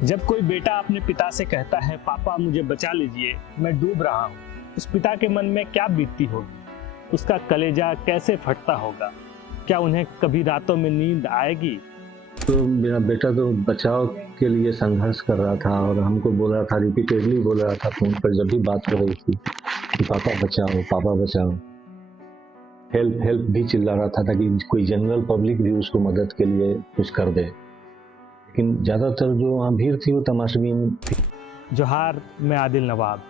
जब कोई बेटा अपने पिता से कहता है, पापा मुझे बचा लीजिए, मैं डूब रहा हूँ, उस पिता के मन में क्या बीतती होगी? उसका कलेजा कैसे फटता होगा? क्या उन्हें कभी रातों में नींद आएगी? तो मेरा बेटा तो बचाव के लिए संघर्ष कर रहा था और हमको बोल रहा था, रिपीटेडली बोल रहा था फोन पर जब भी बात कर रही थी कि पापा बचाओ, पापा बचाओ। हेल्प हेल्प भी चिल्ला रहा था ताकि कोई जनरल पब्लिक भी उसको मदद के लिए कुछ कर दे। लेकिन ज़्यादातर जो वहाँ भीड़ थी वो तमाशबीन थी। जोहार, मैं आदिल नवाब।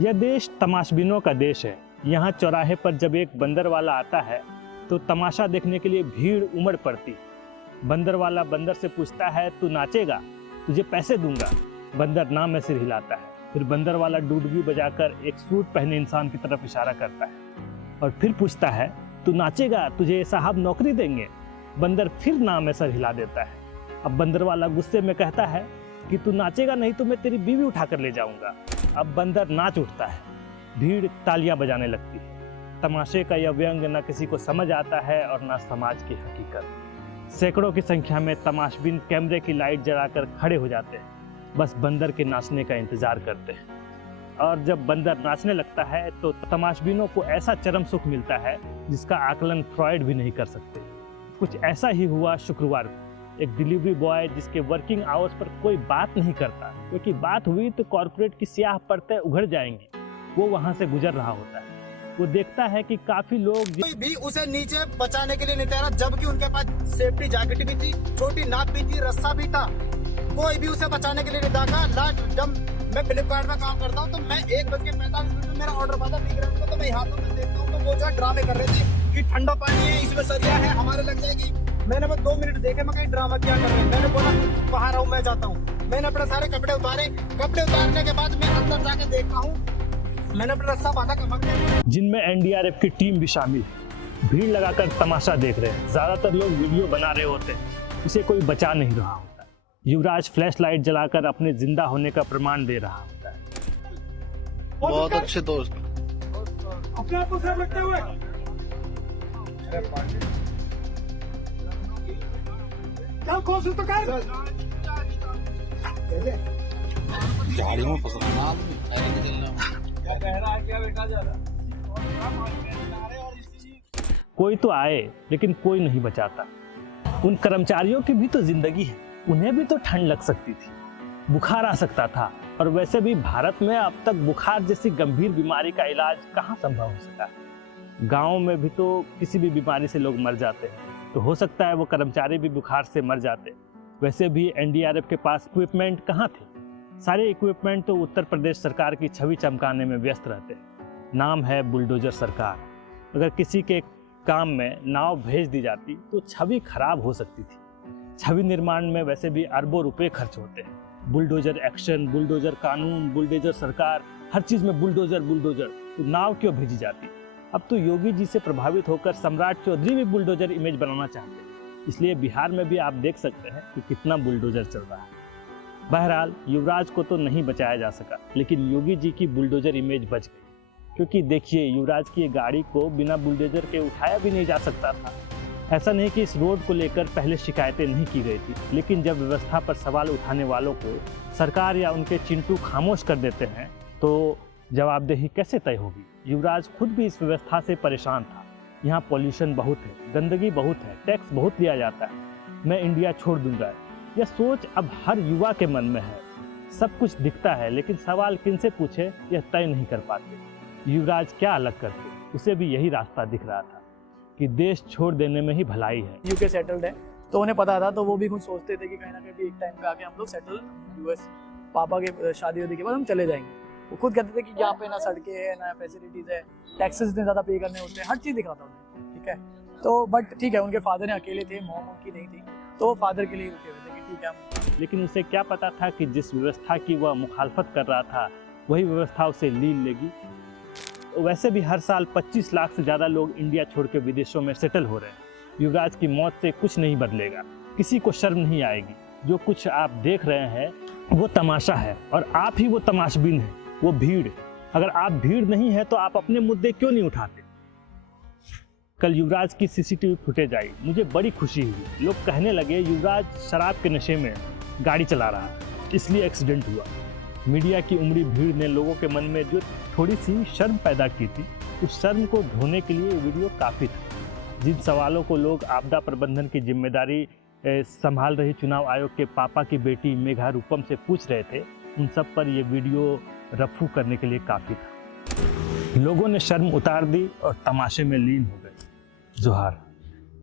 यह देश तमाशबीनों का देश है। यहाँ चौराहे पर जब एक बंदर वाला आता है तो तमाशा देखने के लिए भीड़ उमड़ पड़ती। बंदर वाला बंदर से पूछता है, तू नाचेगा? तुझे पैसे दूंगा। बंदर ना में सिर हिलाता है। फिर बंदर वाला डुडगी बजाकर एक सूट पहने इंसान की तरफ इशारा करता है और फिर पूछता है, तू नाचेगा? तुझे साहब नौकरी देंगे। बंदर फिर ना में सर हिला देता है। अब बंदर वाला गुस्से में कहता है कि तू नाचेगा नहीं तो मैं तेरी बीवी उठाकर ले जाऊंगा। अब बंदर नाच उठता है। भीड़ तालियां बजाने लगती है। तमाशे का यह व्यंग न किसी को समझ आता है और न समाज की हकीकत। सैकड़ों की संख्या में तमाशबीन कैमरे की लाइट जलाकर खड़े हो जाते हैं, बस बंदर के नाचने का इंतजार करते हैं। और जब बंदर नाचने लगता है तो तमाशबीनों को ऐसा चरम सुख मिलता है जिसका आकलन फ्रॉयड भी नहीं कर सकते। कुछ ऐसा ही हुआ शुक्रवार को। एक डिलीवरी बॉय जिसके वर्किंग आवर्स पर कोई बात नहीं करता, क्योंकि बात हुई तो कॉर्पोरेट की स्याह परतें उघड़ जाएंगी, वो वहां से गुजर रहा होता है। वो देखता है कि काफी लोग कोई भी उसे नीचे बचाने के लिए नहीं तैयार, जबकि उनके पास सेफ्टी जैकेट भी थी, छोटी नाप भी थी, रस्सा भी था। कोई भी उसे बचाने के लिए नहीं था। लास्ट जब मैं फ्लिपकार्ट में काम करता हूँ तो मैं 1:45 में मेरा ऑर्डर पाता है, तो मैं हाथों में देखता हूँ तो वो जो ड्रामे कर रहे थे कि ठंडा पानी है, इसमें सरिया है, हमारे लग जाएगी। मैंने वो 2 मिनट देखे, मैं कहीं ड्रामा क्या कर रहे हैं। मैंने बोला बाहर आऊँ, मैं जाता हूँ। मैंने अपने सारे कपड़े उतारे। कपड़े उतारने के बाद मैं अंदर जाके देखता हूँ, मैंने अपना रस्सा बांधा कमर में, जिनमें एनडीआरएफ की टीम भी शामिल है। भीड़ लगाकर तमाशा देख रहे हैं। ज्यादातर लोग वीडियो बना रहे होते हैं। इसे कोई बचा नहीं रहा होता। युवराज फ्लैश लाइट जलाकर अपने जिंदा होने का प्रमाण दे रहा होता है। बहुत अच्छे दोस्त, अपने आप को सेफ रखते हुए क्या कोशिश तो कर। झाड़ी में फंस रहा क्या कह रहा है, क्या बेटा जा रहा? कोई तो आए, लेकिन कोई नहीं बचाता। उन कर्मचारियों की भी तो जिंदगी है। उन्हें भी तो ठंड लग सकती थी, बुखार आ सकता था। और वैसे भी भारत में अब तक बुखार जैसी गंभीर बीमारी का इलाज कहाँ संभव हो सका। गाँव में भी तो किसी भी बीमारी से लोग मर जाते हैं, तो हो सकता है वो कर्मचारी भी बुखार से मर जाते। वैसे भी एनडीआरएफ के पास इक्विपमेंट कहाँ थे? सारे इक्विपमेंट तो उत्तर प्रदेश सरकार की छवि चमकाने में व्यस्त रहते हैं। नाम है बुलडोजर सरकार। अगर किसी के काम में नाव भेज दी जाती तो छवि खराब हो सकती थी। छवि निर्माण में वैसे भी अरबों रुपए खर्च होते हैं। बुलडोजर एक्शन, बुलडोजर कानून, बुलडोजर सरकार, हर चीज में बुलडोजर बुलडोजर। तो नाव क्यों भेजी जाती? अब तो योगी जी से प्रभावित होकर सम्राट चौधरी भी बुलडोजर इमेज बनाना चाहते हैं। इसलिए बिहार में भी आप देख सकते हैं कि कितना बुलडोजर चल रहा है। बहरहाल युवराज को तो नहीं बचाया जा सका, लेकिन योगी जी की बुलडोजर इमेज बच गई। क्योंकि देखिए, युवराज की गाड़ी को बिना बुलडोजर के उठाया भी नहीं जा सकता था। ऐसा नहीं कि इस रोड को लेकर पहले शिकायतें नहीं की गई थी, लेकिन जब व्यवस्था पर सवाल उठाने वालों को सरकार या उनके चिंटू खामोश कर देते हैं तो जवाबदेही कैसे तय होगी? युवराज खुद भी इस व्यवस्था से परेशान था। यहाँ पॉल्यूशन बहुत है, गंदगी बहुत है, टैक्स बहुत लिया जाता है। मैं इंडिया छोड़ दूंगा, यह सोच अब हर युवा के मन में है। सब कुछ दिखता है, लेकिन सवाल किनसे पूछे यह तय नहीं कर पाते। युवराज क्या अलग करते? उसे भी यही रास्ता दिख रहा था कि देश छोड़ देने में ही भलाई है। यूके सेटल्ड है तो उन्हें पता था, तो वो भी खुद सोचते थे कि कहीं ना कहीं एक टाइम पे आके हम लोग सेटल यूएस, पापा के शादी वादी के बाद हम चले जाएंगे। वो खुद कहते थे कि यहाँ पे ना सड़कें हैं, ना फैसिलिटीज है, टैक्सेस इतने ज़्यादा पे करने होते हैं, हर चीज़ दिखाता उन्हें। ठीक है, तो बट ठीक है, उनके फादर ने अकेले थे, मॉम उनकी नहीं थी, तो फादर के लिए रुके हुए थे कि ठीक है हम। लेकिन उसे क्या पता था कि जिस व्यवस्था की वह मुखालफत कर रहा था वही व्यवस्था उसे लील लेगी। वैसे भी हर साल 25 लाख से ज़्यादा लोग इंडिया छोड़ के विदेशों में सेटल हो रहे हैं। युवराज की मौत से कुछ नहीं बदलेगा, किसी को शर्म नहीं आएगी। जो कुछ आप देख रहे हैं वो तमाशा है, और आप ही वो तमाशबीन है, वो भीड़। अगर आप भीड़ नहीं है तो आप अपने मुद्दे क्यों नहीं उठाते? कल युवराज की सीसीटीवी फुटेज आई, मुझे बड़ी खुशी हुई। लोग कहने लगे युवराज शराब के नशे में गाड़ी चला रहा है। इसलिए एक्सीडेंट हुआ। मीडिया की उमड़ी भीड़ ने लोगों के मन में जो थोड़ी सी शर्म पैदा की थी, उस शर्म को धोने के लिए वीडियो काफ़ी था। जिन सवालों को लोग आपदा प्रबंधन की जिम्मेदारी संभाल रही चुनाव आयोग के पापा की बेटी मेघा रूपम से पूछ रहे थे, उन सब पर यह वीडियो रफू करने के लिए काफ़ी था। लोगों ने शर्म उतार दी और तमाशे में लीन हो गए। जोहार।